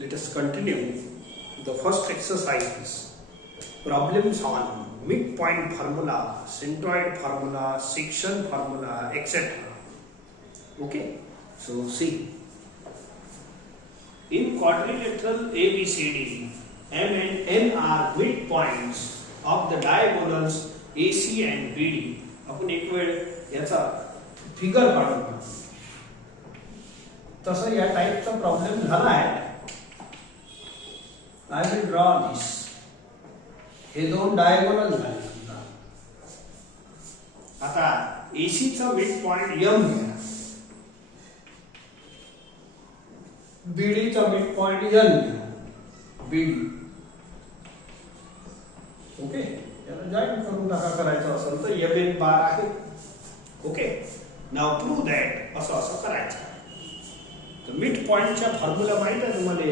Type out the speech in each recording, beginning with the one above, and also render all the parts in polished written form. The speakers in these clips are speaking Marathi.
Let us continue the first exercise. Problems on midpoint formula, centroid formula, section formula, etc. Okay, so see. In quadrilateral ABCD, M and N are midpoints of the diagonals AC and BD. आपण एक वेळ याचा फिगर काढून घेऊ. तसं या टाइपचा प्रॉब्लेम झाला आहे. I will draw this. हे दोन डायगोनल झाले. आता AC चा मिड पॉइंट M घ्या. BD चा मिड पॉइंट N घ्या. BD. ओके, याला जॉइन करून टाका करायचं असेल तर M बार आहे. ओके, नाउ प्रूव्ह दॅट असं असं करायचं. तर मिड पॉइंटच्या फॉर्म्युला माहित आहे तुम्हाला.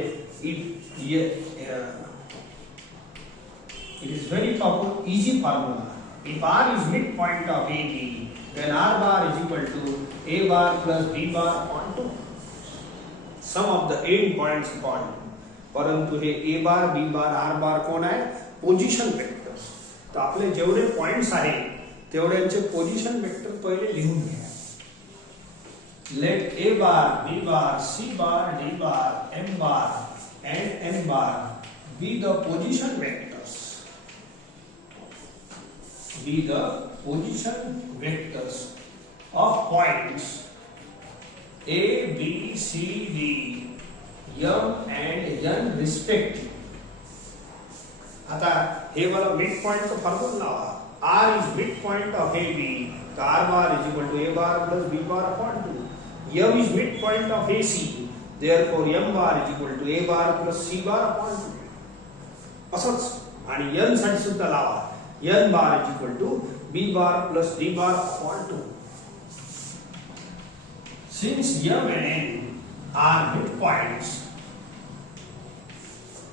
It is very powerful, easy formula. If R is midpoint of AB, then R bar is equal to A bar plus B bar upon 2. Sum of the end points upon 2. परंतु हे A bar, B bar, R bar कोण आहे? Position vectors. तर आपले जेवढे पॉइंट्स आहेत तेवढ्यांचे पोझिशन वेक्टर पहिले लिहून घ्या. Let A bar, B bar, C bar, D bar, M bar and N bar be the position vectors. Be the position vectors of points A, B, C, D, M and N respectively. आता हे वाला मिड पॉइंट का फॉर्मूला लावा. R is midpoint of AB. So R bar is equal to A bar plus B bar upon 2. M is midpoint of AC. Therefore M bar is equal to A bar plus C bar upon 2. असंच आणि N साठी सुद्धा लावा. N bar is equal to B bar plus D bar upon 2. Since M and N are midpoints,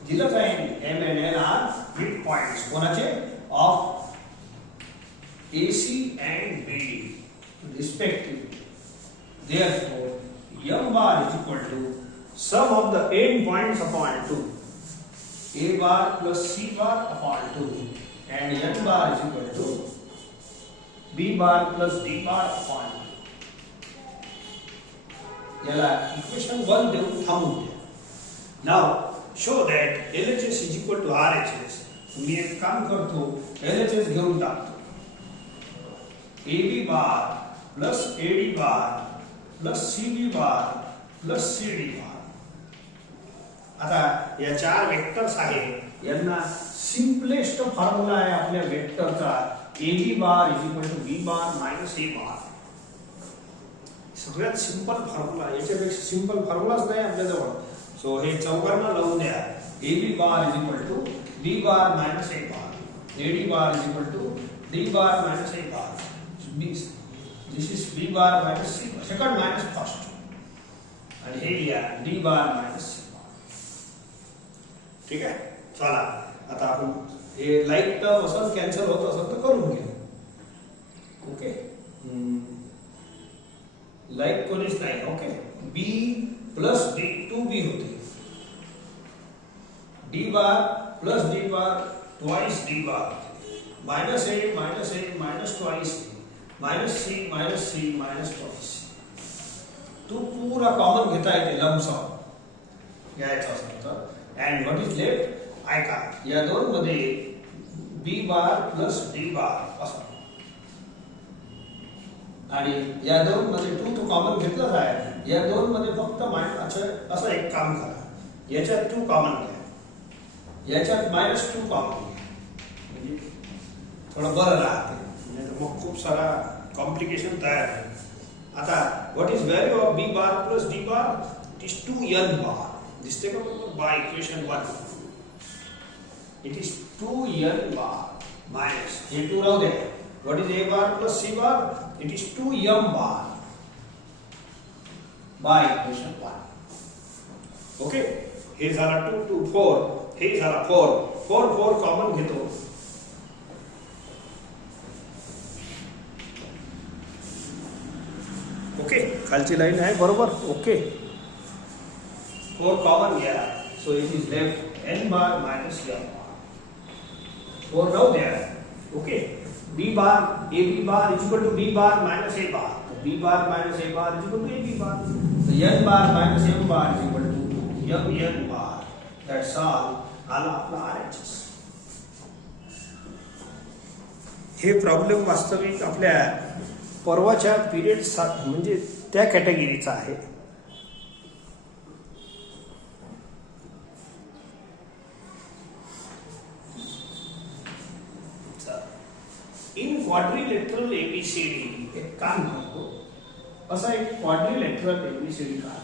दिलं काय? M and N are midpoints. कोणाचे? Of AC and BD respectively. Therefore, M bar is equal to sum of the end points upon 2. A bar plus C bar upon 2. And N bar is equal to B bar plus D bar upon 2. याला equation 1 देऊन थांबून द्या. Now, show that LHS is equal to RHS. मी एक काम करतो, LHS घेऊन टाकतो. AB bar plus AD bar plus CB bar plus CD bar. आता या चार वेक्टर्स आहेत. यांना सिंपलेस्ट फॉर्म्युला आहे आपल्या वेक्टरचा AB bar is equal to B bar minus A bar. सगळ्यात सिंपल फॉर्म्युला. याच्यापेक्षा सिंपल फॉर्म्युलाच नाही आपल्याजवळ. सो हे चौघांना लावून द्या. AB bar is equal to B bar minus A bar. AD bar is equal to D bar minus A bar. This is B bar minus C bar. Second minus first. आणि हे लिहा D bar minus C bar. ठीक आहे. चला आता आपण हे लाईक टर्म असं कॅन्सल होत असेल तर करून घेऊ. ओके, लाईक कोणीच नाही. Okay, B plus D 2B होते. D bar plus D bar twice D bar minus A minus twice A minus C minus twice C. तो पूरा कॉमन घेता येते लंब सम घ्यायचा असेल तर. And what is left? ऐका, या दोन मध्ये B बार प्लस D बार असं. आणि या दोन मध्ये 2 तो कॉमन घेतलाच आहे. या दोन मध्ये फक्त मायनस. असं एक काम करा, याच्यात 2 कॉमन घ्या, याच्यात -2 कॉमन घ्या. म्हणजे थोडं बरं राहते. मग खूप सारा कॉम्प्लिकेशन तयार आहे. आता what is value of B bar plus D bar? It is 2N bar. दिसते का by equation 1? It is 2N bar minus हे 2 राहू दे. What is A bar plus C bar? It is 2M bar by equation 1. Okay, हे झाला 2 2 4. हे झाला 4 4 4 कॉमन घेतो. ओके, खालची लाईन आहे बरोबर. ओके, 4 कॉमन घ्या. So it is left n bar minus m bar. For now there, okay. B bar, AB bar is equal to B bar minus A bar. So B bar minus A bar is equal to AB bar. So n bar minus m bar is equal to n bar. That's all आपला RHS. हे प्रॉब्लेम वास्तविक आपल्या परवाच्या पिरियड म्हणजे त्या कॅटेगरीचा आहे. इन क्वाड्रिलेटरल ABCD एक काम करतो, असा एक क्वाड्रिलेटरल ABCD का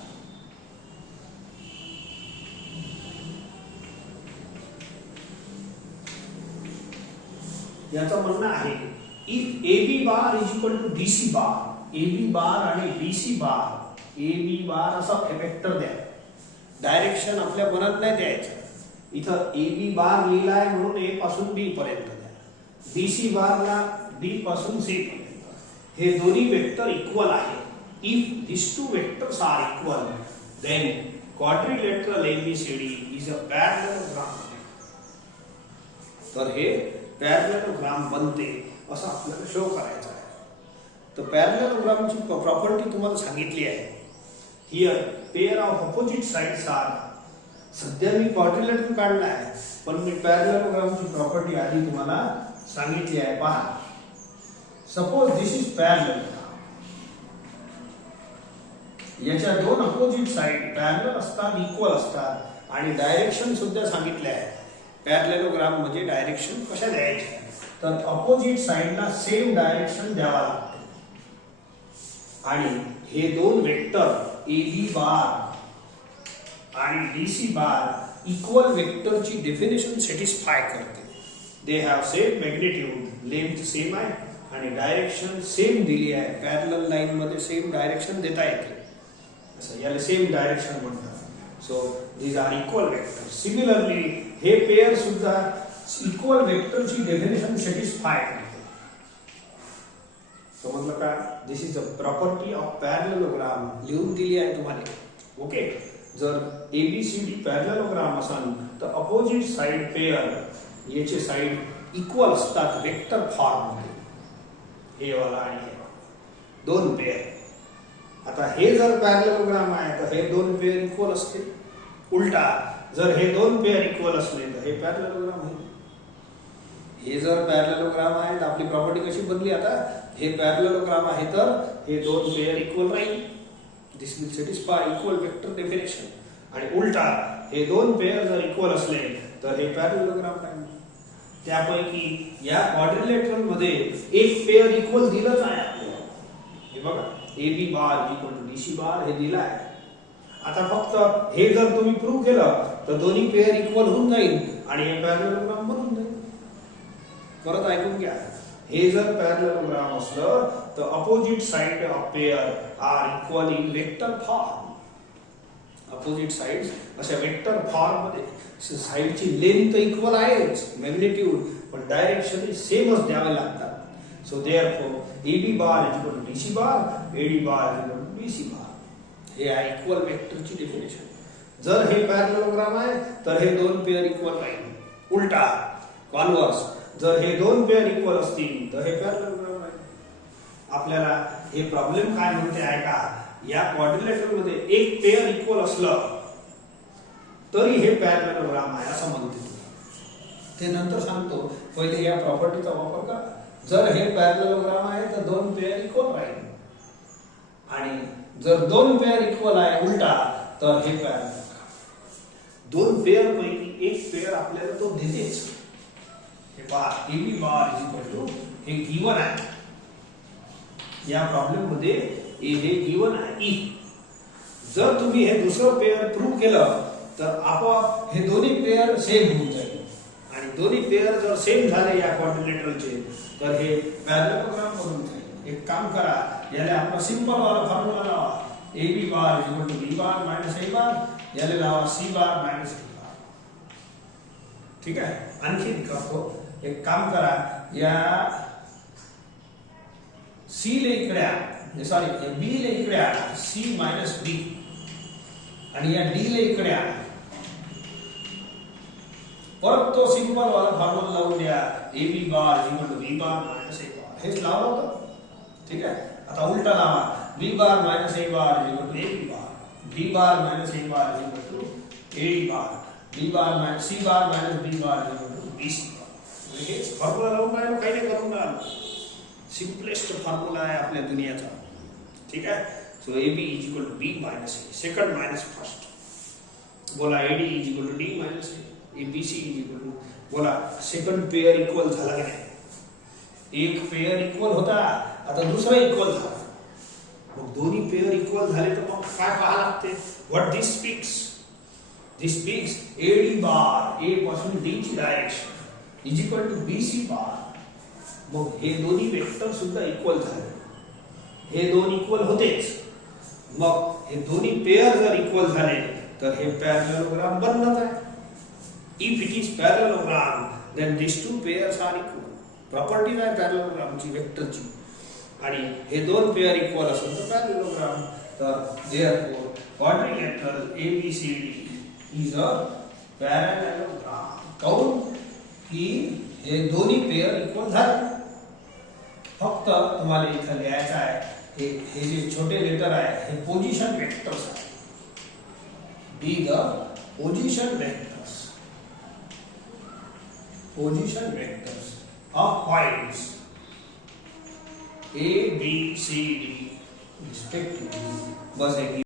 याचा म्हणणं आहे if AB bar is equal to DC bar, AB bar आणि BC बार, AB बार असा वेक्टर द्या. डायरेक्शन आपल्या मनात नाही द्यायचं. इथं AB बार लिहिलाय म्हणून A पासून B पर्यंत द्या. BC बारला B पासून C पर्यंत. हे दोन्ही वेक्टर इक्वल आहे. If this two vectors are equal then quadrilateral ABCD is a parallelogram. तर हे पॅरलेलोग्राम बनते असं आपल्याला शो करायचं आहे. तर पॅरलेलोग्रामची प्रॉपर्टी तुम्हाला सांगितली आहे. Here pair of opposite sides are. सध्या मी क्वाड्रिलेटरल काढला आहे पण मी पॅरलेलोग्रामची प्रॉपर्टी आधी तुम्हाला सांगितली आहे. पहा, सपोज दिस इज पॅरलेलोग्राम. याच्या दोन अपोजिट साइड पॅरलल असतात, इक्वल असतात आणि डायरेक्शन सुद्धा सांगितले आहे. पॅरलेलोग्राम म्हणजे डायरेक्शन कशा द्यायचे, तर अपोजिट साइडला सेम डायरेक्शन द्यावा लागते. आणि हे दोन वेक्टर AB बार आणि DC बार इक्वल वेक्टरची डेफिनेशन सॅटिस्फाय करते. They have same magnitude, length same आहे आणि डायरेक्शन सेम दिली आहे. पॅरलल लाईन मध्ये सेम डायरेक्शन देता येते, असं याला सेम डायरेक्शन म्हणतात. So these are equal vectors. Similarly, हे पेयर सुद्धा इक्वल वेक्टरची डेफिनेशन सॅटिस्फाय करते. समजलं का? This is a property of parallelogram. लिहून दिली आहे तुम्हाला. ओके, जर ABCD पॅरलेलोग्राम असेल तर अपोजिट साइड पेयर याचे साइड इक्वल असतात वेक्टर फॉर्म मध्ये. हे वाला आणि हे दोन पेयर. आता हे जर पॅरलेलोग्राम आहे तर हे दोन पेयर इक्वल असतील. उलटा जर हे दोन पेयर इक्वल असले तर हे पॅरलेलोग्राम आहे. हे जर पॅरलेलोग्राम आहे तर आपली प्रॉपर्टी कशी बनली? आता हे पॅरलेलोग्राम आहे तर हे दोन पेयर इक्वल राहील. This will satisfy equal vector definition. आणि उलटा हे दोन पेयर जर इक्वल असले तर हे पॅरलेलोग्राम राहील. त्यापैकी या क्वाड्रिलेटरल मध्ये एक पेयर इक्वल दिलंच आहे आपल्याला. हे बघा, AB bar equal to DC bar हे दिलं आहे. आता फक्त हे जर तुम्ही प्रूव्ह केलं तर दोन्ही पेयर इक्वल होऊन जाईल आणि हे पॅरलेलोग्राम बनून जाईल. परत ऐकून घ्या, हे जर पॅरलेलोग्राम असलं तर opposite side of pair are equal in vector form. Opposite sides अशा वेक्टर फॉर्म मध्ये साइडची लेंथ इक्वल आहेच, मॅग्निट्यूड, पण डायरेक्शन सेमच द्यावे लागतात. So therefore AB bar is equal to DC bar, AD bar is equal to BC bar. हे आहे इक्वल वेक्टरची डेफिनेशन. जर हे पॅरलेलोग्राम आहे तर हे दोन पेयर इक्वल राहील. उलटा कॉन्व्हर्स, जर हे दोन पेयर इक्वल असतील तर हे पॅरलेलोग्राम आहे. आपल्याला हे प्रॉब्लेम काय म्हणते आहे का, या क्वाड्रिलेटरल मध्ये एक पेयर इक्वल असलं तरी हे पॅरलेलोग्राम आहे असं म्हणते. ते नंतर सांगतो, पहिले या प्रॉपर्टीचा वापर करा. जर हे पॅरलेलोग्राम आहे तर दोन पेयर इक्वल राहील आणि जर दोन पेयर इक्वल आहे उलटा तर हे पॅरलेलोग्राम. दोन पेयर पैकी एक पेयर आपल्याला तो देतेच. हे पहा, AB bar is equal to हे गिवन आहे. या प्रॉब्लेम मध्ये हे गिवन आहे. इफ जर तुम्ही हे दुसरं पेयर प्रूव्ह केलं तर आपोआप हे दोन्ही पेयर सेम होऊन जाईल. आणि दोन्ही पेयर जर सेम झाले या क्वाड्रिलेटरलचे तर हे पॅरलेलोग्राम बनून जाईल. एक काम करा, याला आपला सिंपल वाला फॉर्म्युला लावा. AB bar is equal to B bar minus A bar. याला लावा C bar minus A bar. ठीक आहे. आणखी करतो, एक काम करा, या C ले इकडे आणा, सॉरी B ले इकडे आणा, C माइनस B आणि या D ले इकडे आणा. परत तो सिंपल वाला फॉर्म्युला लावून द्या A B bar equal to B bar minus A bar हेच लावलं होतं. ठीक आहे. आता उलटा लावा B bar minus A bar equal to A B bar B bar minus A bar equal to A D bar B bar minus C bar minus B bar equal to B C bar. हेच फॉर्म्युला लावून राहिलो काही नाही करून राहिलो. सिम्पलेस्ट फॉर्म्युला आहे आपल्या दुनियाचा. ठीक आहे. So A B is equal to B minus A second minus first. बोला A D is equal to D minus A B C is equal to बोला सेकंड पेयर इक्वल झाला की नाही. एक पेयर इक्वल होता आता दुसरा इक्वल झाला. मग दोन्ही पेयर इक्वल झाले तर मग काय पाहावं लागते. What this speaks A D bar A पासून डी ची direction is equal to B C bar. मग हे दोन्ही वेक्टर सुद्धा इक्वल झाले. हे दोन इक्वल होतेच. मग हे दोन्ही पेयर जर इक्वल झाले तर हे पॅरलेलोग्राम बनणार आहे. If it is parallelogram then this two pairs are equal. Properties आहे पॅरलेलोग्रामची वेक्टरची. आणि हे दोन पेयर इक्वल असेल तर पॅरलेलोग्राम. तर therefore quadrilateral ABCD is a parallelogram. काऊन की हे दोन्ही पेयर इक्वल झाले. फक्त तुम्हाला इथं लिहायचं आहे हे जे छोटे लेटर आहे हे पोझिशन वेक्टर्स आहे. Be the position vectors of points A, B, C, D respectively. बस एक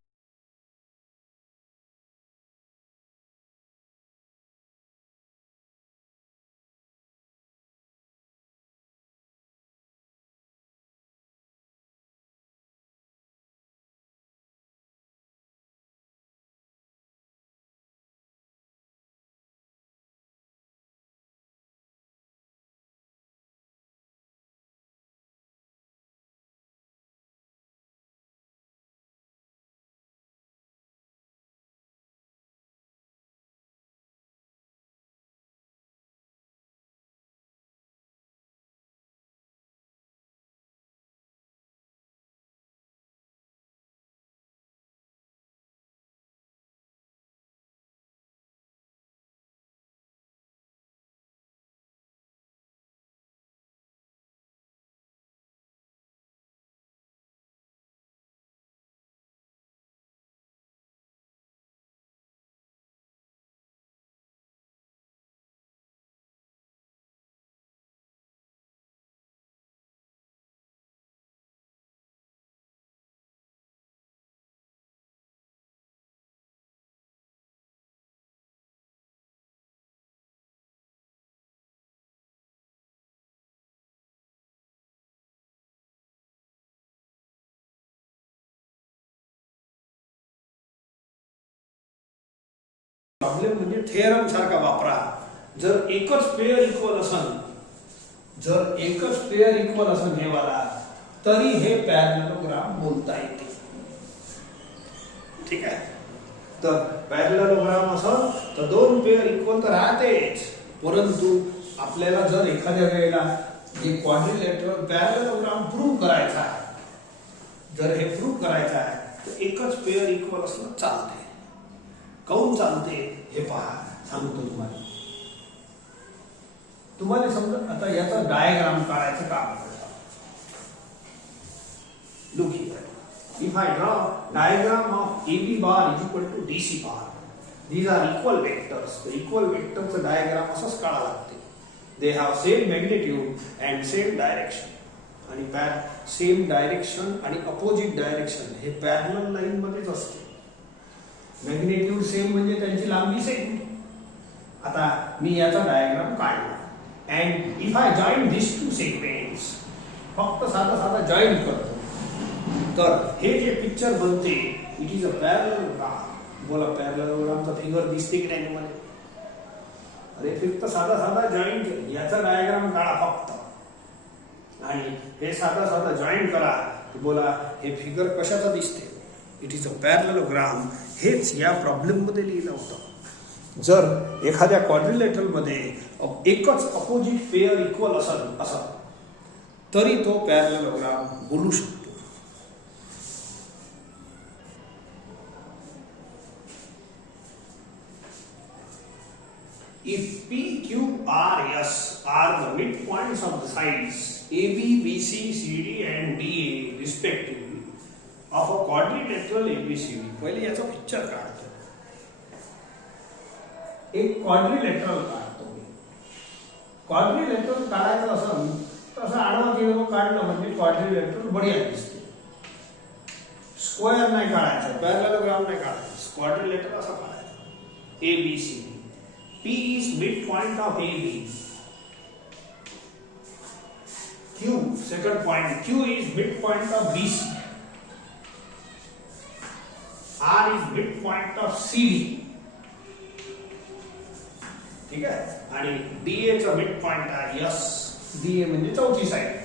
प्रॉब्लेम म्हणजे थेरम सारखा वापरा. जर एकच पेयर इक्वल असन हे वाला तरी हे पॅरलेलोग्राम बोलता येते. ठीक आहे. तर पॅरलेलोग्राम असं तर दोन पेयर इक्वल तर राहतेच. परंतु आपल्याला जर एखाद्या वेळेला हे क्वाड्रिलेटरल पॅरलेलोग्राम प्रूव्ह करायचा आहे जर हे प्रूव्ह करायचं आहे तर एकच पेयर इक्वल असणं चालते. काऊन चालते हे पहा सांगतो तुम्हाला समजा आता याचा डायग्राम काढायचं काम करतो. Look here if I draw diagram of AB bar is equal to DC bar. These are equal vectors. The equal vectors diagram असंच काढा लागते. They have same magnitude and same direction. आणि सेम डायरेक्शन आणि अपोजिट डायरेक्शन हे पॅरलल लाईन मध्येच असते. मॅग्निट्यूड सेम म्हणजे त्यांची लांबी सेम. आता मी याचा डायग्राम काढला and if I join this two segments फक्त साधा जॉईन करतो तर हे जे पिक्चर बनते इट इज अ पॅरलेलोग्राम. बोला पॅरलेलोग्रामचा फिगर दिसते की नाही मध्ये. अरे फक्त साधा जॉईन याचा डायग्राम काढा फक्त आणि हे साधा जॉईन करा. बोला हे फिगर कशाचा दिसते. It is a parallelogram. हेच या प्रॉब्लेम मध्ये लिहिलं होतं. जर एखाद्या क्वाड्रिलेटरल मध्ये एकच अपोजिट पेयर इक्वल असेल तरी तो पॅरलेलोग्राम बोलू शकतो. If P R, S are the midpoints of the sides AB, BC, CD and DA respectively of a quadrilateral ABCD. पहिले याचा पिक्चर काढतो. एक क्वाड्रिलेटरल काढतो मी. क्वाड्रिलेटरल काढायचं असं तसं आडवं तिरवं काढलं म्हणजे क्वाड्रिलेटरल बढिया दिसते. स्क्वेअर नाही काढायचं, पॅरलेलोग्राम नाही काढायचं, क्वाड्रिलेटरल असं काढायचं. ABCD. P is midpoint of AB. Q, second point, Q is midpoint of BC. R is midpoint of CD. ठीक आहे. आणि DA चा midpoint आहे S. DA म्हणजे चौथी साइड.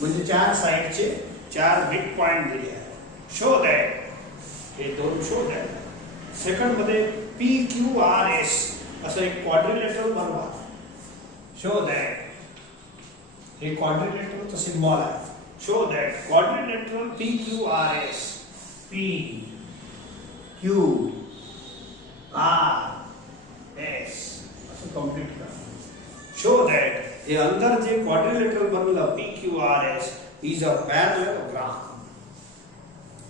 म्हणजे चार साइडचे चार midpoint दिले आहे. Show that हे दोन शो द्या. सेकंड मध्ये PQRS असं एक क्वाड्रिलेटरल बनवा. शो दॅट हे क्वाड्रिलेटरलचं सिम्बॉल आहे. Show that quadrilateral PQRS P Q R S असं कंप्लीट करा. शो दॅट हे अंदर जे क्वाड्रिलेटरल बनलं PQRS इज अ पॅरलेलोग्राम.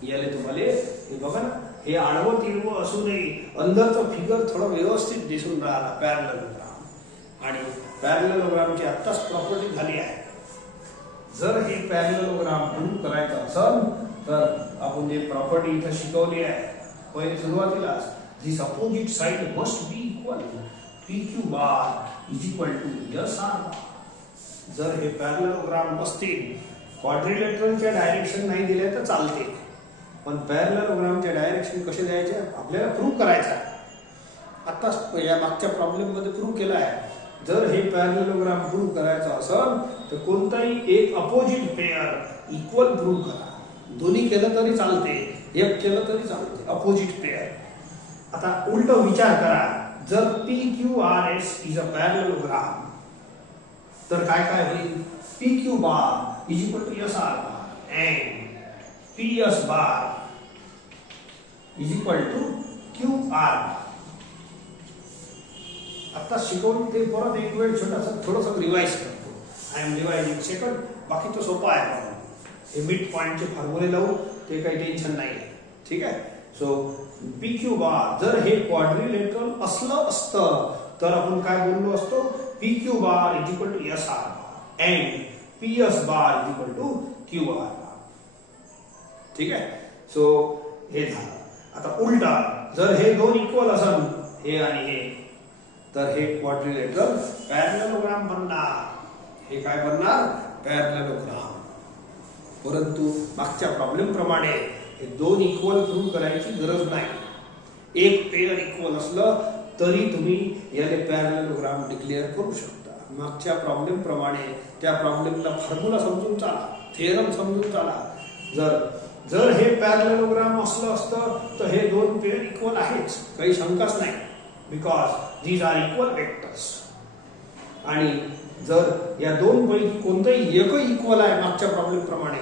याले तुम्हाला हे बघा ना, हे आडवं तिरवं असूनही अंदरचं फिगर थोडं व्यवस्थित दिसून राहिला पॅरलेलोग्राम. आणि पॅरलेलोग्रामची आत्ताच प्रॉपर्टी झाली आहे. जर हे पॅरलेलोग्राम प्रूव्ह करायचं असेल तर आपण जे प्रॉपर्टी इथं शिकवली आहे पहिले सुरुवातीलाच, this opposite side must be equal. PQ bar is equal to SR bar. जर हे पॅरलेलोग्राम असतील, क्वाड्रिलेटरलच्या डायरेक्शन नाही दिले तर चालते, पण पॅरलेलोग्रामचे डायरेक्शन कसे द्यायचे आपल्याला प्रूव्ह करायचं आहे. आता या मागच्या प्रॉब्लेम मध्ये प्रूव्ह केला आहे. जर हे पॅरलेलोग्राम प्रूव्ह करायचं असेल तर कोणताही एक अपोजिट पेअर इक्वल प्रूव्ह करा. दोन्ही केलं तरी चालते, एक केलं तरी चालते, अपोजिट पेअर. आता उलट विचार करा, जर PQRS इज अ पॅरलेलोग्राम तर काय काय होईल? PQ bar is equal to SR bar and PS bar is equal to QR. आता शिकवून ते परत एक वेळ थोडंसं रिवाइज करतो. I am revising second. बाकी तो सोपा आहे. हे मिड पॉइंटचे फॉर्म्युले लावू, ते काही टेन्शन नाही आहे. ठीक आहे. सो PQ बार जर हे क्वाड्रिलेटरल असलं असतं तर आपण काय बोललो असतो? PQ bar is equal to SR bar and PS bar is equal to QR. ठीक आहे. सो हे झालं. आता उलटा जर हे दोन इक्वल असेल, हे आणि हे, तर हे क्वाड्रिलेटरल पॅरलेलोग्राम बनणार. हे काय बनणार? पॅरलेलोग्राम. परंतु मागच्या प्रॉब्लेम प्रमाणे हे दोन इक्वल प्रूव्ह करायची गरज नाही. एक पेअर इक्वल असलं तरी तुम्ही याले पॅरलेलोग्राम डिक्लेअर करू शकता. मागच्या प्रॉब्लेम प्रमाणे त्या प्रॉब्लेमला फॉर्म्युला समजून चाला, थेरम समजून चाला. जर हे पॅरलेलोग्राम असलं असतं तर हे दोन पेअर इक्वल आहेच, काही शंकाच नाही. Because these are equal vectors. आणि जर या दोन पैकी कोणताही एकही इक्वल आहे, मागच्या प्रॉब्लेम प्रमाणे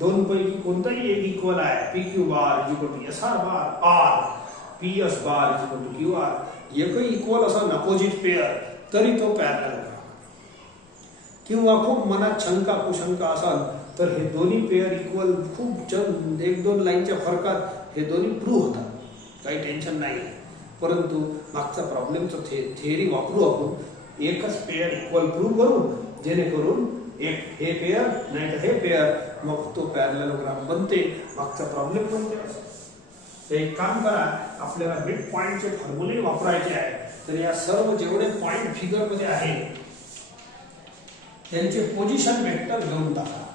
दोन पैकी कोणताही एक इक्वल आहे, PQ bar is equal to SR bar और PS bar is equal to QR, एकही इक्वल असेल अपोजिट पेअर तरी तो पॅरलेलोग्राम. किंवा खूप मनात शंका कुशंका असेल तर हे दोन्ही पेअर इक्वल खूप एक दोन लाईनच्या फरकात हे दोन्ही प्रूव्ह होतात, काही टेन्शन नाही. परंतु मागचा प्रॉब्लेमचं थेअरी वापरू आपण, एकच पेअर इक्वल प्रूव्ह करू, जेणेकरून एक हे पेअर नाही तर हे पेअर, मग तो पॅरलेलोग्राम बनते. मागचा प्रॉब्लेम बनते. एक काम करा, आपल्याला मिड पॉइंटचे फॉर्म्युले वापरायचे आहे. तर या सर्व जेवढे पॉइंट फिगर मध्ये आहे त्यांचे पोझिशन वेक्टर घेऊन टाका.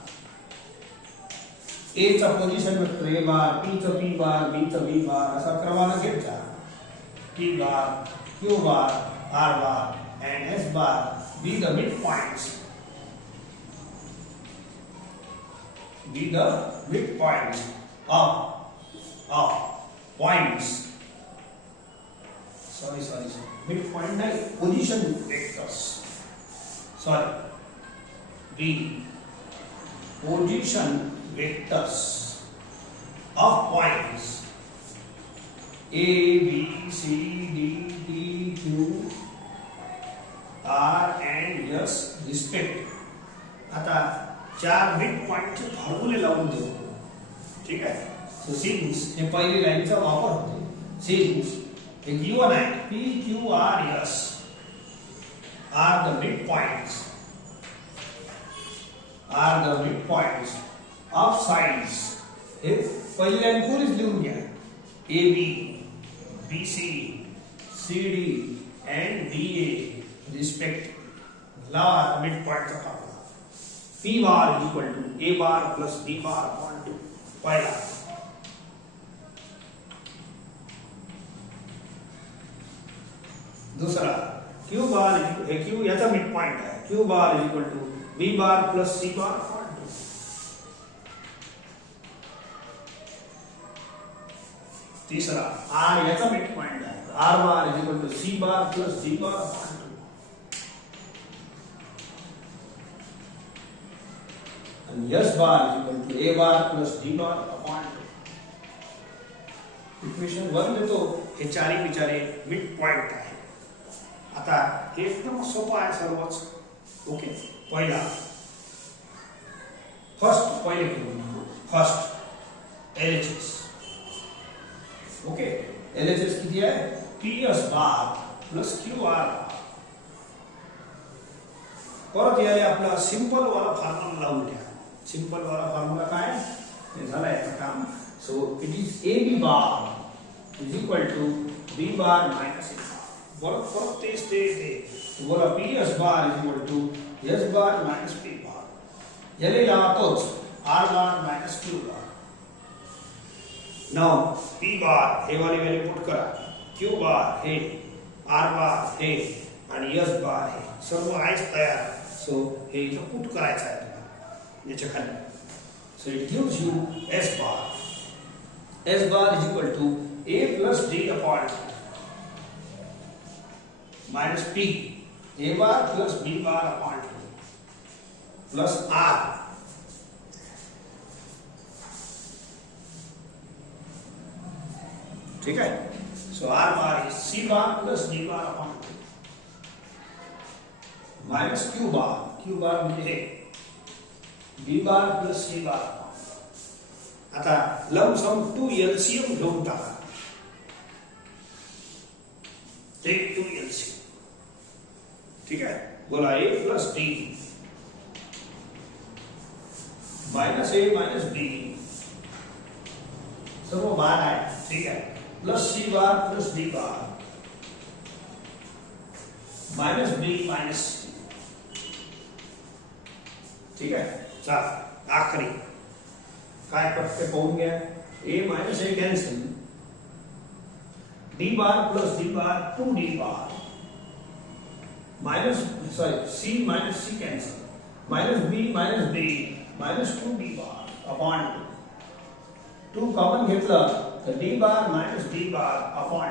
ए चा position vector A bar, P चा P बार, B चा B बार असा क्रमाने घेत जा. T bar, Q bar, R bar and S bar be the midpoints. Be the midpoints of points. Sorry. Midpoint नाही, position vectors. Sorry. B position vectors of points A, B, C, D, E, Q, R and S respect. आता 4 मिड पॉइंटचे फॉर्म्युले लावून देऊ. ठीक आहे. सो सिन्स हे पहिली लाईनचा वापर होतो. सिन्स हे गिवन आहे P Q R S are the mid points of sides. हे पहिली लाईन पुरीच लिहून घ्या. A B B C C D and D A respect लावा मिड पॉइंटचा formula. P bar is equal to A bar plus B bar upon 2. पहिला. दूसरा क्यू बार हे क्यू याचा मिड पॉइंट आहे. Q bar is equal to B bar plus C bar upon 2. तीसरा आर याचा मिड पॉइंट आहे. R bar is equal to C bar plus D bar upon 2. आणि S bar is equal to A bar plus D bar upon 2. Equation 1 देतो. हे चारी बिचारे मिड पॉइंट आहे. आता हे एकदम सोपं आहे सर्वच. ओके. पहिला पहिले करू. First LHS. ओके. एलएचएस किती आहे? पीएस बार प्लस क्यू आर. परत याले आपला सिंपल वाला फॉर्म्युला लावून घ्या. सिंपल वाला फॉर्म्युला काय? हे झालं याचं काम. So it is A B bar is equal to B bar minus A bar. परत ते बोला P S bar is equal to S bar minus P bar. याले लावा तोच R bar minus Q bar. Now P bar हे वाली व्हॅल्यू पुट करा. क्यू बार हे, आर बार हे आणि एस बार हे सर्व आहेच तयार. सो हे इथं पुट करायचं आहे तुम्हाला याच्या खाली. So it gives you S bar. S bar is equal to A plus D upon minus P A bar plus B bar upon 2 plus R. ठीक है. So R bar is C bar plus D bar upon 2 minus Q bar म्हणजे हे बी बार प्लस सी बार. आता लमसम 2 एलसीएम घेऊन टाका. Take 2 LCM. ठीक है. बोला A plus D minus A minus B सर्व बार आहे. ठीक है. Plus C bar plus D bar minus B minus C. ठीक है. चल आखरी काय करते पाहून घ्या. A minus A cancel. D bar plus D bar 2d bar minus C minus C cancel minus B minus 2d bar upon 2 common घेतलं तर d बार माइनस d बार अपॉन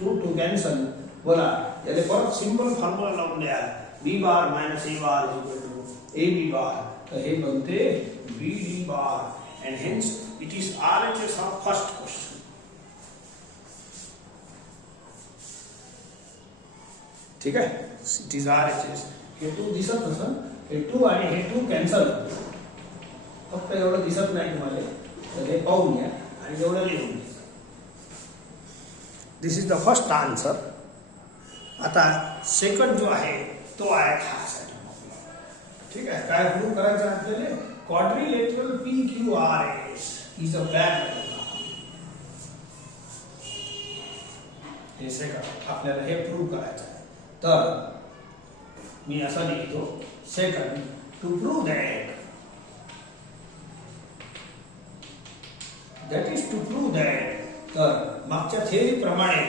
2 कॅन्सल. बोला याले परत सिंपल फॉर्म्युला लावून द्या. b bar minus a bar is equal to ab bar. तर हे बनते bd bar and hence it is RHS of first question. ठीक है. It is RHS. हे 2 दिसत नसेल. हे 2 आणि हे 2 कॅन्सल. फक्त एवढं दिसत नाही तुम्हाला. तर हे पाहून घ्या आणि एवढं लिहून घ्या. दिस इज द फर्स्ट आन्सर. आता सेकंड जो आहे तो आहे खास. ठीक आहे. काय प्रूव्ह करायचं आपल्याला? Quadrilateral PQRS is a parallelogram. हे सेकंड आपल्याला हे प्रूव्ह करायचं आहे. तर मी असं लिहितो. Second to prove that is to prove that. तर मागच्या थिअरी प्रमाणे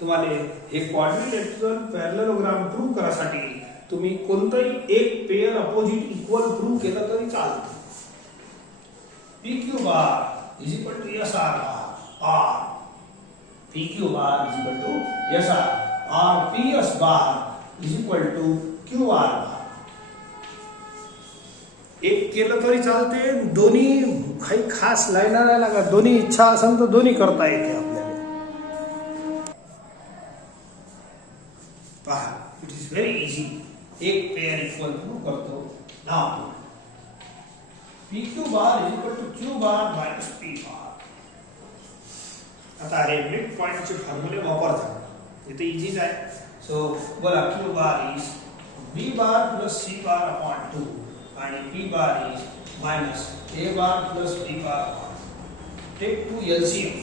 तुम्हाला हे क्वाड्रिलेटरल पॅरललोग्राम प्रूव्ह करासाठी तुम्ही कोणतंही एक पेयर अपोजिट इक्वल प्रूव्ह केलं तरी चालतं. PQ bar is equal to SR bar और PQ bar is equal to SR और PS bar is equal to QR bar. एक केलं तरी चालते. दोन्ही काही खास लाईना नाही लागत. दोन्ही इच्छा असेल तर दोन्ही करता येते आपल्याला. पहा, इट इज व्हेरी इझी एक पेयर इक्वल टू करतो नाव PQ bar is equal to Q bar minus P bar. आता हे मिड पॉइंटचे फॉर्म्युले वापरतात इथे इझीच आहे. सो बोला Q bar is B bar plus C bar upon 2 आणि P bar is minus A bar plus B bar upon. Take 2 LCM.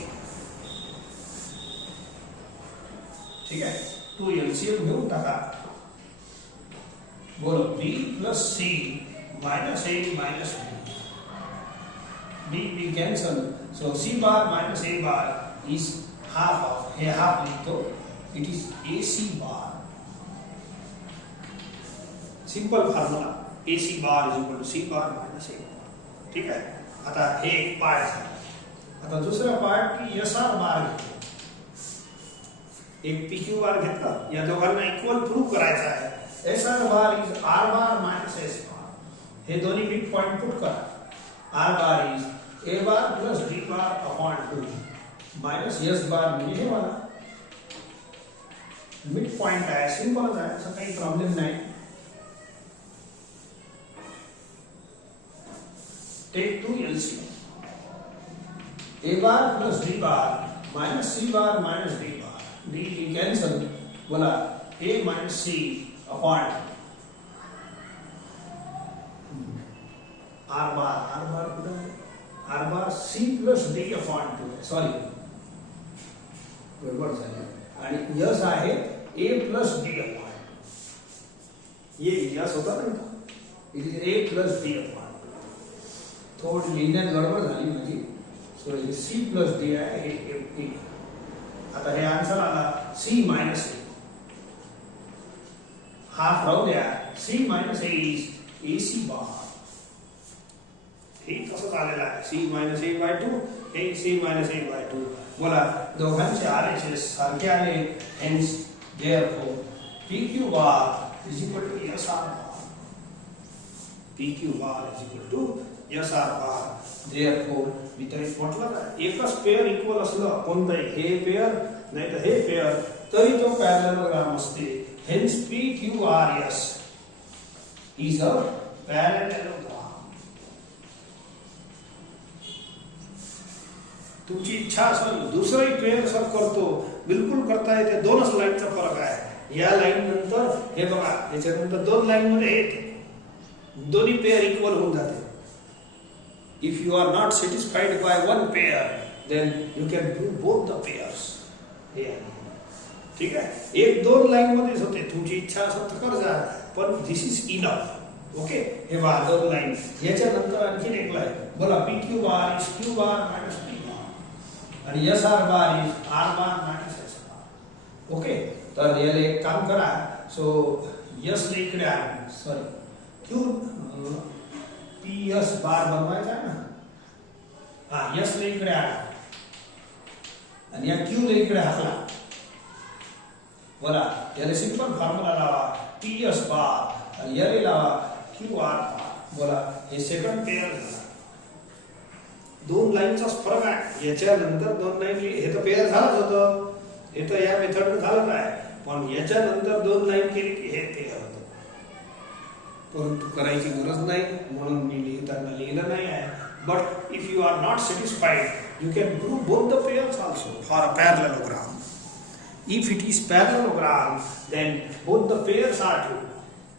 ठीक है 2 LCM घेऊन टाका. बोलो B plus C minus A minus B cancel. So C bar minus A bar is half of a half लिखो. It is AC bar. Simple formula. AC bar is equal to C bar minus A bar. ठीक है. आता हे एक पार्ट है. आता दूसरा पार्ट की SR बार घेतो. एक PQ बार घेतला या दोघांना इक्वल प्रूव्ह करायचा आहे. SR bar is R bar minus S बार. हे दोन्ही मिड पॉइंट पुट करा. R bar is A bar plus B bar upon 2 minus S बार म्हणजे हे वाला मिड पॉइंट आहे. सिंपलच आहे. असं काही प्रॉब्लेम नाही. Take 2 LCM. A bar plus B bar minus C bar minus D bar. D cancel. बोला A minus C upon R bar कुठे आहे? R bar C plus D upon 2. Sorry बरोबर झालं. आणि यस आहे A प्लस D अपॉन. ये यस होता ना. It is A plus D upon. थोडी लिनियर गडबड झाली माझी. सो हे C प्लस D आहे हे A. आता हे आन्सर आला C माइनस A. हाफ राहू द्या. C minus A is AC बार. हे कसं झालेलं आहे C माइनस A बाय 2 हे C माइनस A बाय 2. बोला दोघांचे RHS सारखे आले. Hence therefore PQ bar is equal to SR bar. PQ bar is equal to SR bar. Therefore मी तरी म्हटलं ना एकच पेयर इक्वल असलं कोणतंही हे पेयर नाही तर हे पेयर तरी तो पॅरललोग्राम असते. Hence PQRS is a parallelogram. तुमची इच्छा असेल दुसरंही पेयर सर करतो बिलकुल करता येते. दोनच लाईनचा फरक आहे. या लाईन नंतर हे बघा याच्यानंतर दोन लाईन मध्ये येते. दोन्ही पेयर इक्वल होऊन जाते. If you are not satisfied by one pair then you can do both the pairs. ठीक आहे. एक दोन लाईन मध्येच होते. तुमची इच्छा असेल तर कर जा पण दिस इज इनफ. ओके हे बघा दोन लाईन. याच्यानंतर आणखी एक लाईन. बोला PQ bar is Q bar minus P आणि SR bar is R bar minus S bar. Okay तर याला एक काम करा. सो S ला इकडे आणा. सॉरी Q PS बार बनवायचा आहे ना. हा S ला इकडे आणा आणि या Q ला इकडे हाकला. बोला याला सिंपल फॉर्म्युला लावा PS बार आणि याला लावा QR बार. बोला हे सेकंड पेयर झाला. दोन लाईनचाच फरक आहे. याच्यानंतर दोन लाईन हे तर पेयर झालंच होतं. हे तर या मेथड झालं आहे. पण याच्यानंतर दोन लाईन केली की हे पेयर होतं. परंतु करायची गरज नाही म्हणून मी लिहिताना लिहिलं नाही आहे. But if you are not satisfied you can group both the pairs also for a parallelogram. If it is parallelogram, then both the pairs are true.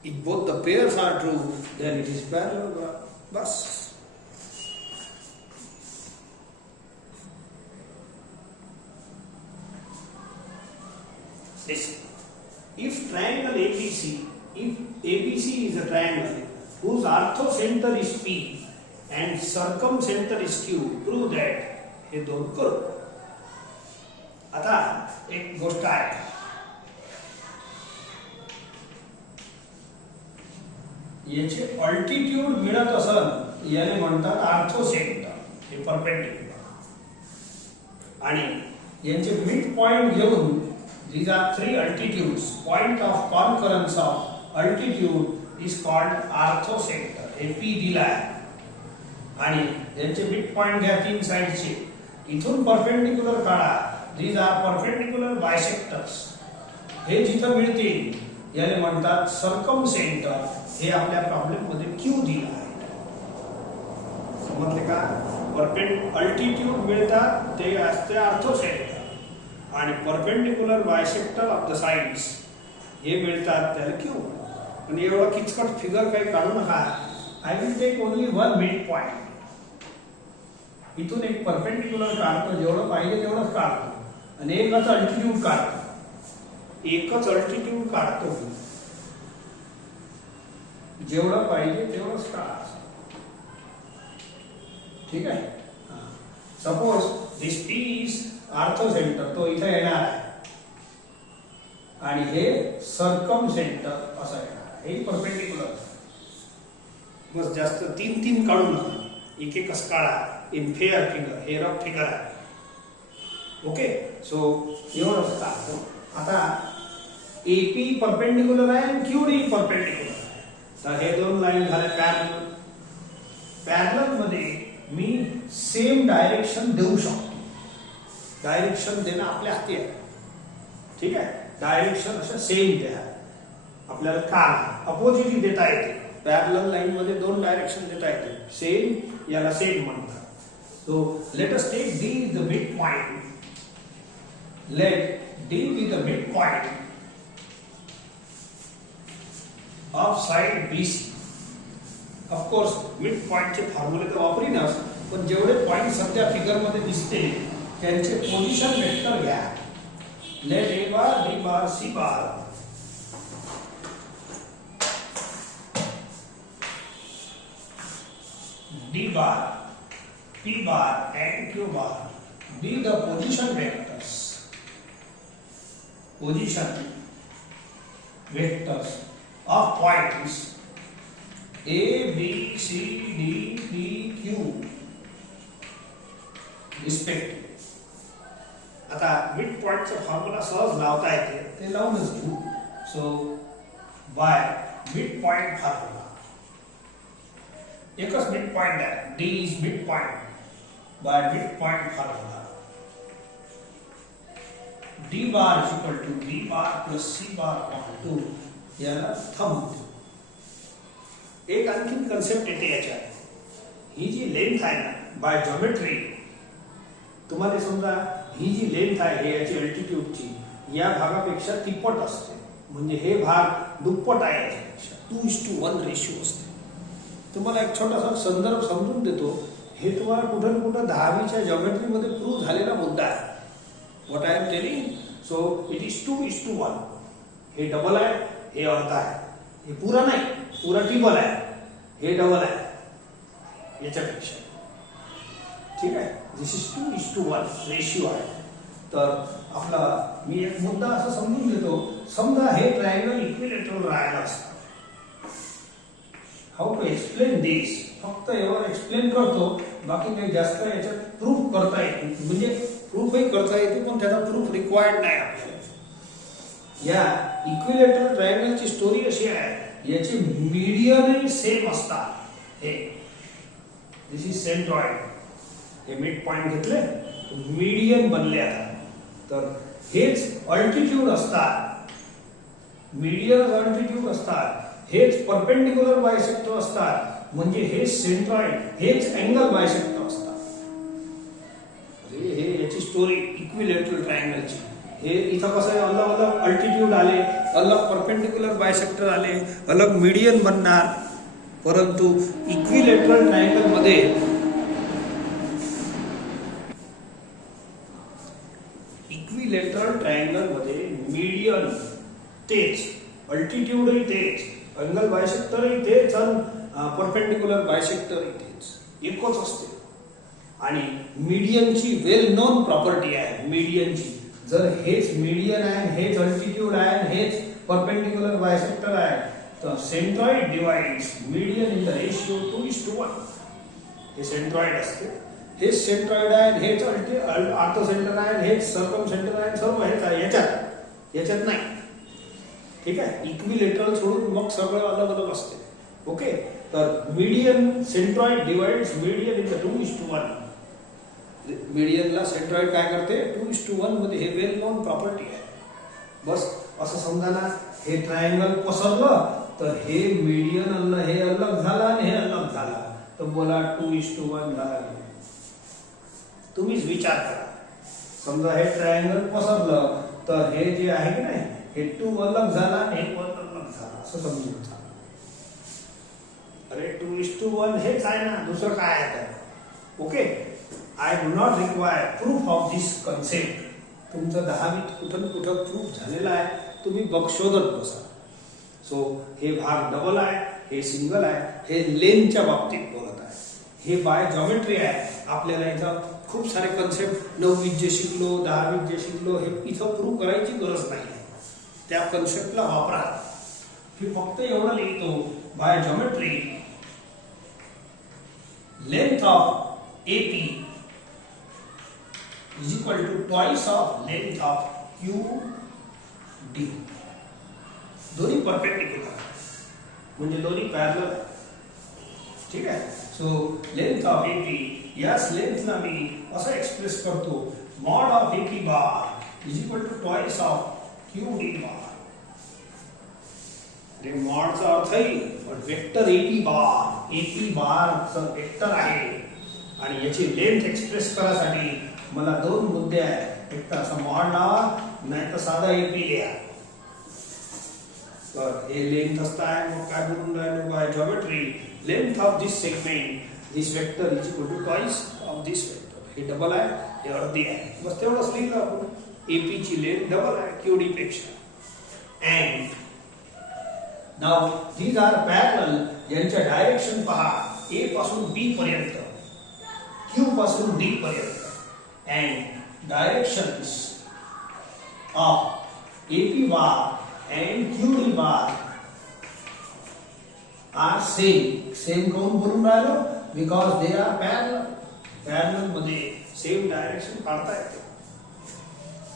If both the pairs are true, then it is parallelogram. Bas. Listen. If triangle ABC, if ABC is a triangle whose orthocenter is P and circumcenter is Q, prove that हे दोन करू. आता एक गोष्ट आहे. याचे अल्टिट्यूड मिळत असेल याने म्हणतात ऑर्थोसेंटर. हे परपेंडिक्युलर आणि यांचे मिड पॉइंट घेऊन these are three altitudes. Point of concurrence of altitude is called orthocenter. हे P दिला आहे आणि यांचे मिड पॉइंट घ्या तीन साइडचे. इथून परपेंडिक्युलर काढा. These are perpendicular bisectors. हे जिथं मिळतील याला म्हणतात सर्कम सेंटर. हे आपल्या प्रॉब्लेम मध्ये क्यू दिला आहे. समजले का? अल्टिट्यूड मिळतात ते असते ऑर्थोसेंटर आणि perpendicular bisector of the sides हे मिळतात त्याला क्यू. पण एवढा किचकट फिगर काही काढू नका. I will take only one mid point. इथून एक परपेंडिक्युलर काढतो, जेवढं पाहिजे तेवढंच काढतो आणि एकच अल्टिट्यूड काढतो. एकच अल्टिट्यूड काढतो, जेवढं पाहिजे तेवढंच काढायचं. ठीक आहे. सपोज दिस पी इज ऑर्थोसेंटर, तो इथे येणार आहे आणि हे सर्कम सेंटर असं येणार. हे परपेंडिक्युलर. बस जास्त तीन तीन काढू नका, एक एकच काढा. इन फेअर फिगर, हे रफ फिगर आहे. ओके, सो एवढंच काढतो. आता एपी परपेंडिक्युलर आहे आणि क्यूडी परपेंडिक्युलर आहे. तर हे दोन लाईन झाले पॅरलल. पॅरलल मध्ये मी सेम डायरेक्शन देऊ शकतो. डायरेक्शन देणं आपल्या हाती आहे. ठीक आहे. डायरेक्शन असं सेम द्या. आपल्याला काय अपोजिट देता येते. पॅरलल लाईन मध्ये दोन डायरेक्शन देता येते. सेम, याला सेम म्हणतात. So let us take D the midpoint. Let D be the midpoint of side BC. Of course, midpoint चे फॉर्म्युले तर वापरीनच, पण जेवढे पॉइंट सध्या फिगर मध्ये दिसते त्यांचे पोझिशन वेक्टर घ्या. Let A bar, B bar, C bar D bar, P bar and Q bar be the position vectors. Position vectors of points A, B, C, D, P, Q respectively. आता मिड पॉइंटचा फॉर्म्युला सहज लावता येते, ते लावूनच घेऊ. So by mid point formula एकच मिड पॉइंट आहे. D is mid point by midpoint formula. D bar is equal to B bar plus C bar upon 2. याला थंब. एक आणखीन कन्सेप्ट येते याच्यात. ही जी लेंथ आहे ना, बाय जॉमेट्री तुम्हाला समजा ही जी लेंथ आहे हे याची अल्टिट्यूडची या भागापेक्षा तिप्पट असते. म्हणजे हे भाग दुप्पट आहे याच्यापेक्षा. 2:1 रेशिओ असते. तुम्हाला एक छोटासा संदर्भ समजून देतो. हे तुम्हाला कुठं कुठं 10वीच्या जॉमेट्री मध्ये प्रूव्ह झालेला मुद्दा आहे. What I am telling. So it is 2:1. हे डबल आहे, हे अर्धा आहे. हे पुरा नाही, पुरा ट्रिपल आहे. हे डबल आहे याच्यापेक्षा. ठीक आहे. दिस इज 2:1 रेशिओ आहे. तर आपला मी एक मुद्दा असं समजून घेतो. समजा हे ट्रायंगल इक्विलॅटरल राहायला असतं. हाऊ टू एक्सप्लेन दिस. फक्त एवढं एक्सप्लेन करतो, बाकी काही जास्त याच्यात प्रूफ करता येते. म्हणजे प्रूफही करता येते, पण त्याचा प्रूफ रिक्वायर्ड नाही आपल्याला. या इक्विलॅटरल ट्रायंगलची स्टोरी अशी आहे, याचे मीडियनही सेम असतात. हे दिस इज सेंट्रॉइड. हे मिड पॉइंट घेतले, मीडियन बनले. आता तर हेच अल्टिट्यूड असतात. मीडियन अल्टिट्यूड असतात. हेच परपेंडिक्युलर बायसेक्टर असतात. म्हणजे हे सेंट्रॉइड, हेच अँगल बायसेक्टर असतात. हे याची स्टोरी इक्विलॅटरल ट्रायंगलची. हे इथं कसं आहे, अलग अलग अल्टिट्यूड आले, अलग परपेंडिक्युलर बायसेक्टर आले, अलग मीडियन बनणार. परंतु इक्विलॅटरल ट्रायंगल मध्ये मीडियन तेच, अल्टिट्यूडही तेच, अँगल बायसेक्टरही तेच आणि परपेंडिक्युलर बायसेक्टर तेच, एकच असते. आणि मीडियनची वेल नोन प्रॉपर्टी आहे. मीडियनची जर हेच मीडियन आहे, हेच अल्टिट्यूड आहे, हेच परपेंडिक्युलर बायसेक्टर आहे, तर centroid divides median in the ratio 2:1. हे सेंट्रॉइड असते. हेच सेंट्रॉइड आहे, हेच ऑर्थोसेंटर आहे, हेच सर्कम सेंटर आहे. सर्व हेच आहे याच्यात नाही. ठीक आहे. इक्विलॅटरल सोडून मग सगळं अलग अलग असते. ओके. तर median centroid divides median in the 2:1. मीडियनला सेंट्रॉइड काय करते, 2:1 मध्ये. हे वेल नोन प्रॉपर्टी आहे. बस असं समजा ना. हे ट्रायंगल पसरलं तर हे मीडियन हे अलग झाला आणि हे अलग झाला, तर बोला 2:1 झाला. तुम्हीच विचार करा. समजा हे ट्रायंगल पसरलं तर हे जे आहे की नाही हे 2 अलग झाला आणि हे 1 अलग झाला असं समजून चाला. अरे 2:1 हेच आहे ना, दुसरं काय आहे तर. Okay, I do not require proof of this concept. तुमचं 10वीत कुठं प्रूफ झालेला आहे, तुम्ही शोधत बसा. सो हे भाग डबल आहे, हे सिंगल आहे, हे लेनच्या बाबतीत बोलत आहे. हे बाय जॉमेट्री आहे. आपल्याला इथं खूप सारे कन्सेप्ट 9वीत जे शिकलो 10वीत जे शिकलो हे इथं प्रूव्ह करायची गरज नाही. त्या कन्सेप्टला वापरा. हे फक्त एवढं लिहितो, by geometry length of AP is equal to twice of length of QD. दोन्ही परपेंडिक्युलर म्हणजे दोन्ही पॅरलल. ठीक आहे. सो लेंथ ऑफ AP, याच लेंथला मी असं एक्सप्रेस करतो, mod of AP bar is equal to twice of QD bar. अरे मॉडचा अर्थ आहे पण वेक्टर AP बार वेक्टर आहे आणि याची लेंथ एक्सप्रेस करायसाठी मला दोन मुद्दे आहेत. एक तर असं मॉड लावा, नाही तर साधा AP लिहा. तर हे लेंथ असतं आहे. मग काय बोलून राहिलो, by geometry length of this segment this vector is equal to twice of this vector. हे डबल आहे, हे अर्धी आहे. बस तेवढंच लिहिलं आपण. AP ची लेंथ डबल आहे QD पेक्षा. And now these are parallel. यांच्या डायरेक्शन पहा, A पासून B पर्यंत, Q पासून D पर्यंत. And directions of AP bar and QD bar are same काऊन बोलून राहिलो, because they are parallel मध्ये सेम डायरेक्शन काढता येते.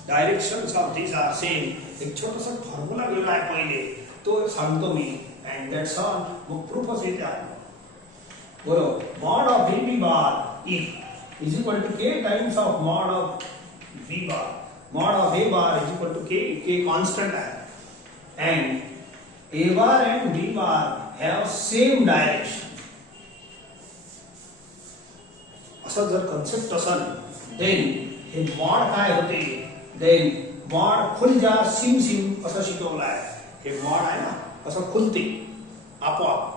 Directions of these are same. एक छोटासा फॉर्म्युला गेला आहे पहिले, तो सांगतो मी. and that's all. मग प्रूफच येते आपलं. बोलो, mod of AP bar is equal to K times of mod of B bar. mod of A bar is equal to K constant है. And A bar and B bar have same direction. असं जर कन्सेप्ट असेल, then हे मॉड काय होते, then मॉड खुल जा सिम असं शिकवलं आहे. हे मॉड आहे ना, असं खुलते आपोआप.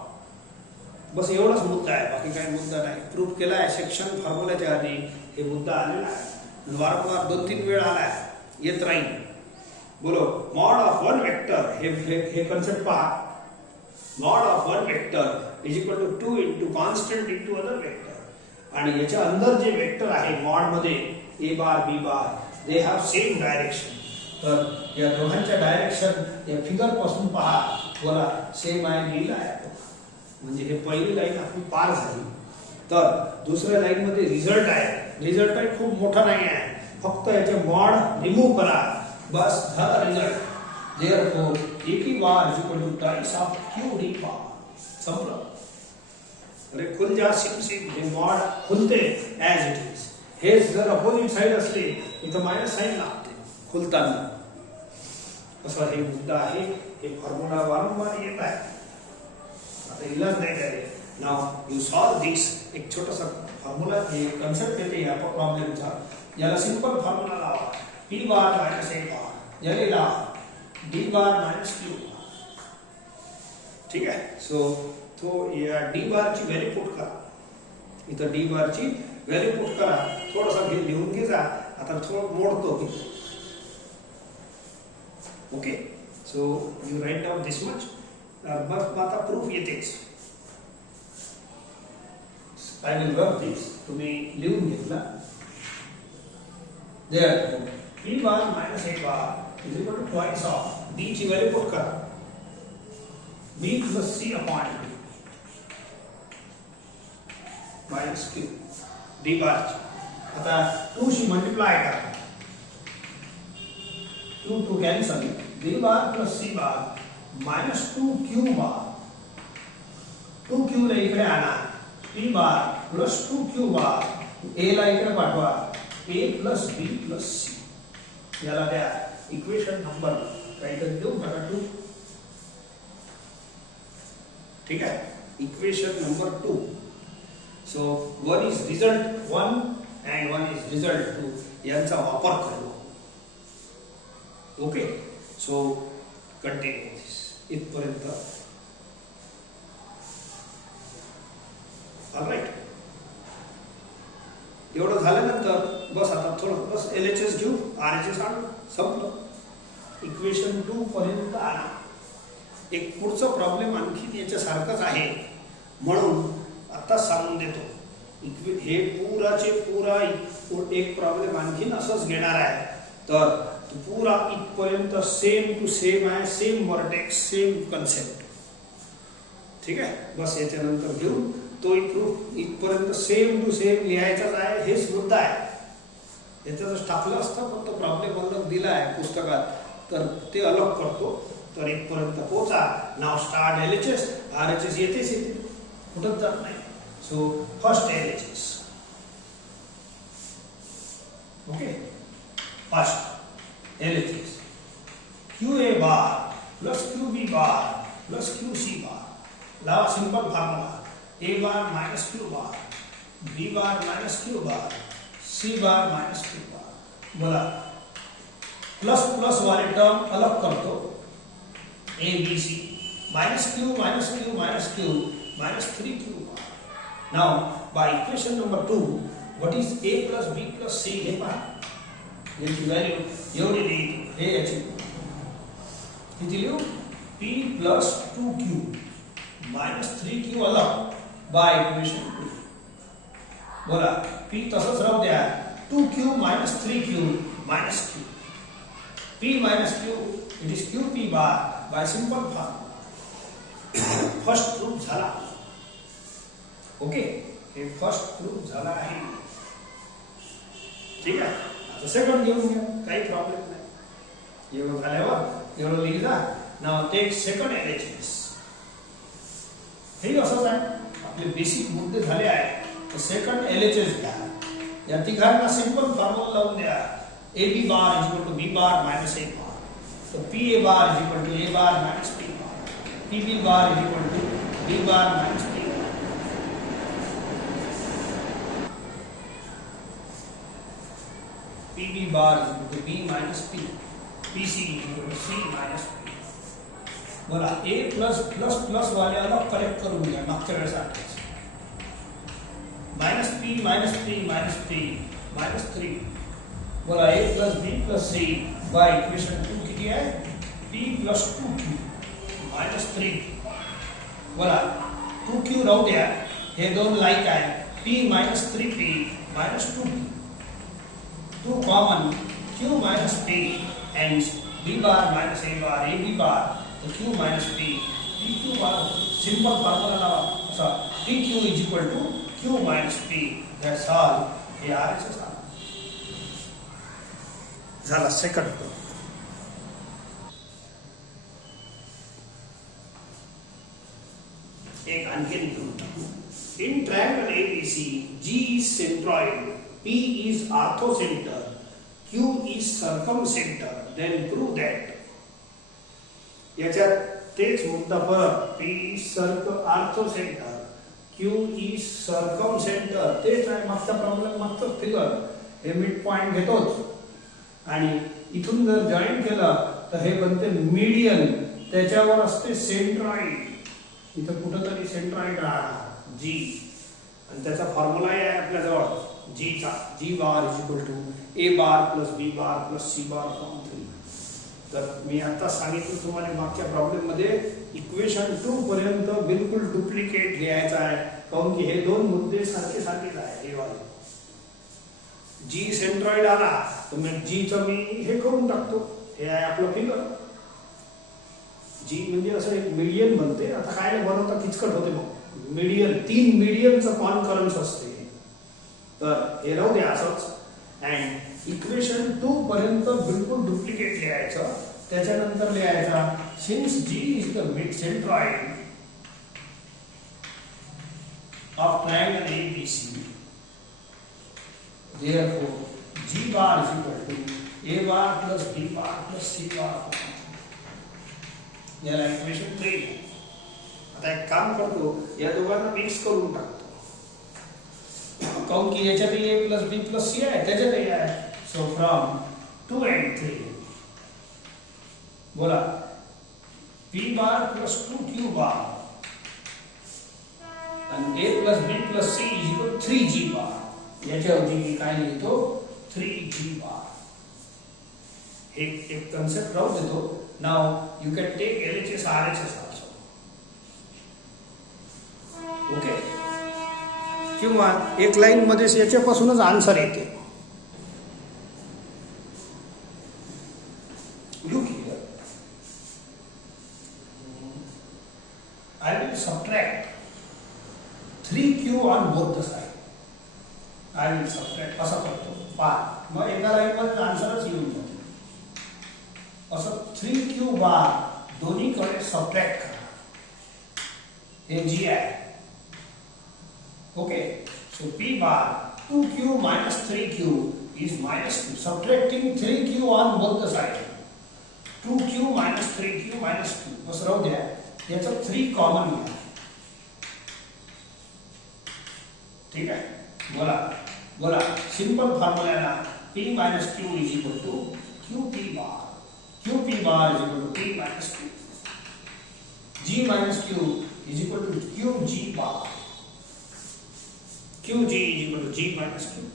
बस एवढाच मुद्दा आहे, बाकी काही मुद्दा नाही. प्रूफ केला आहे सेक्शन फॉर्म्युल्याच्या आधी. हे मुद्दा आलेला आहे, वारंवार 2-3 वेळा आलाय, येत राहील. बोलो, मॉड ऑफ वन वेक्टर, हे कन्सेप्ट पहा. Mod of one vector is equal to 2 into constant into other vector. आणि याच्या अंदर जे वेक्टर आहे मॉड मध्ये A bar B bar, they have same direction. तर या दोघांच्या डायरेक्शन या फिगर पासून पहा, बोला सेम आहे, लिहिला आहे. म्हणजे हे पहिली लाईन आपली पार झाली. तर दुसऱ्या लाईन मध्ये रिझल्ट आहे. रिझल्ट काही खूप मोठा नाही आहे, फक्त याचे मॉड रिमूव्ह करा, बस झाला result. Therefore AP bar is equal to twice of QD bar. संपलं. अरे खुल जा सिम, हे मॉड खुलते ॲज इट इज. हे जर अपोजिट साइड असले इथं मायनस साइन लागते खुलताना. असं हे मुद्दा आहे. हे फॉर्म्युला वारंवार येत आहे, आता इलाज नाही त्याला. नाव यू सॉल्व दिस. एक छोटासा फॉर्म्युला, हे कन्सेप्ट येते या प्रॉब्लेमचा. याला सिंपल फॉर्म्युला लावा, P bar minus A bar. याला लावा D बार मायनस Q बार. ठीक आहे. सो तो या D बार ची व्हॅल्यू पुट करा. इथं D बार ची व्हॅल्यू पुट करा. थोडासा घे, लिहून घे जा. आता थोडं मोडतो मी. Okay. So you write down this much. बस आता प्रूफ येतेच. I will work this. तुम्ही लिहून घेतला. Therefore, P bar minus A bar is equal to twice of D ची व्हॅल्यू पुट करा. B plus C upon D minus Q. D bar ची आता 2 शी मल्टिप्लाय करा. 2 cancel. D bar plus C bar minus 2Q bar. 2Q ला इकडे आणा. P bar plus 2Q bar. A ला इकडे पाठवा. A plus B plus C. याला द्या इक्वेशन नंबर काहीतरी देऊ नका. 2 ठीक है, equation number 2. So one is result 1 and one is result 2 यांचा वापर करू. ओके, सो कंटिन्यू दिस इथपर्यंत. ऑलराईट, एवढं झाल्यानंतर बस आता थोडं बस LHS घेऊ, RHS आणू, संपलं. इक्वेशन 2 पर्यंत आला. एक पुढचा प्रॉब्लेम आणखी याच्यासारखाच आहे, म्हणून आता सांगून देतो. हे पुराचे पुरा एक प्रॉब्लेम आणखीन असंच घेणार आहे. तर पूरा इथपर्यंत सेम टू सेम आहे, सेम वर्टेक्स, सेम कन्सेप्ट. ठीक आहे, बस याच्यानंतर घेऊन तो इथपर्यंत सेम टू सेम लिहायचाच आहे. हेच मुद्दा आहे. याच्यातच टाकलं असतं, पण तो प्रॉब्लेम अलग दिला आहे पुस्तकात, तर ते अलग करतो. तर इथपर्यंत पोचा. नाव स्टार्ट LHS. RHS येतेच येते, कुठंच जात नाही. So first LHS. Okay, first LHS QA बार प्लस QB बार प्लस QC बार. लावा simple formula. A bar minus Q bar, B bar minus Q bar, C bar minus Q बार. बोला, प्लस प्लस वाले टर्म अलग करतो. ABC minus Q minus Q minus Q minus 3Q bar. Now by equation number 2 what is A plus B plus C हे पहा. याची व्हॅल्यू एवढी लिहिली. हे याची किती लिहू? P plus 2Q minus 3Q अलग बाय इक्वेशन 2. बोला, P तसंच राहू द्या. 2Q minus 3Q minus Q. P minus Q it is QP bar bye simple formula. First proof झाला. ओके, हे फर्स्ट प्रूफ झाला आहे. ठीक आहे, आता सेकंड घेऊन घ्या, काही प्रॉब्लेम नाही. एवढं झाल्यावर एवढं लिहिला. नाव टेक सेकंड LHS. हे असंच आहे. आपले बेसिक मुद्दे झाले आहेत. तर सेकंड LHS घ्या. या तिघांना सिंपल फॉर्म्युला लावून द्या. AB bar is equal to B bar minus A bar. तो PA bar is equal to A bar minus P bar. PB bar is equal to B bar minus P bar. PB bar is equal to B minus P. PC is equal to C minus P. बोला, A प्लस प्लस प्लस वाले अलग करेक्ट करून घ्या मागच्या वेळेसाठी. Minus P minus P minus P minus 3. बोला, A plus B plus C by equation 2 किती आहे? P plus 2Q minus 3. बोला, 2Q राहू द्या, हे दोन लाईक आहे. P minus 3P minus 2Q. 2 common, Q minus P and B bar minus A bar, AB bar, तो Q minus P, PQ bar. Simple formula लावा असा. PQ is equal to Q minus P. That's all. हे RHS झाला सेकंड प्रूफ. एक आणखी घेऊन टाकू. In triangle ABC, G is centroid, P is orthocenter, Q is circumcenter, then prove that. याच्यात तेच मुद्दा परत. P is orthocenter, Q is circumcenter. तेच आहे मागचा प्रॉब्लेम, मागचा फिगर. हे मिड पॉइंट घेतोच आणि इथून जर जॉईन केलं तर हे बनते मीडियन. त्याच्यावर असते सेंट्रॉइड. इथं कुठंतरी सेंट्रॉइड राहणार G, आणि त्याचा फॉर्म्युला आहे आपल्याजवळ G चा. G bar is equal to A bar plus B bar plus C bar upon 3. तर मी आता सांगितलं तुम्हाला मागच्या प्रॉब्लेम मध्ये इक्वेशन 2 पर्यंत बिलकुल डुप्लिकेट लिहायचं आहे, कारण की हे दोन मुद्दे सारखे सारखेच आहे. हे वाले G सेंट्रॉइड आला तर मग G चं मी हे करून टाकतो. हे आहे आपलं फिगर. G म्हणजे असं एक मीडियन बनते. आता काय बनवता किचकट होते मग. मीडियन, 3 मीडियनचं कॉन्करन्स असते. तर हे राहू द्या असंच. अँड इक्वेशन 2 पर्यंत बिलकुल डुप्लिकेट लिहायचं. त्याच्यानंतर लिहायचा since G is the mid centroid of triangle ABC, therefore G bar is equal to A bar plus B bar plus C bar. याला इक्वेशन 3. आता एक काम करतो, या दोघांना मिक्स करून टाकतो, काऊन की याच्यातही a plus B plus C आहे, त्याच्यातही आहे. सो फ्रॉम 2 and 3 बोला p बार प्लस 2q बार आणि a plus b plus c is equal 3g bar. याच्याऐवजी मी काय लिहितो 3g बार. एक कन्सेप्ट राहू देतो. Now you can take LHS RHS also. Okay, किंवा एक लाईन मध्ये याच्यापासूनच आन्सर येते. Look here, I will subtract 3q on both the side. I will subtract असा करतो 5. मग एका लाईन मध्ये आन्सरच येऊन जातो. असं 3q बार दोन्हीकडे सबट्रॅक्ट करा. हे जी आहे. Okay, so p bar 2q minus 3q is minus 2. Subtracting 3q on both the sides. 2q minus 3q minus 2. बस राहू द्या. याचं 3 कॉमन घ्या. ठीक आहे, बोला simple formula p minus q is equal to qp bar. qp bar is equal to p minus q. g minus q is equal to qg bar. qg is equal to g minus q.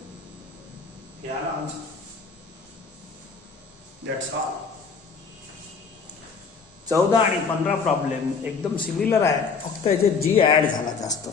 यार आंसर. That's all. 14 आणि 15 प्रॉब्लेम एकदम सिमिलर आहे, फक्त याचे जी ऍड झाला जास्त.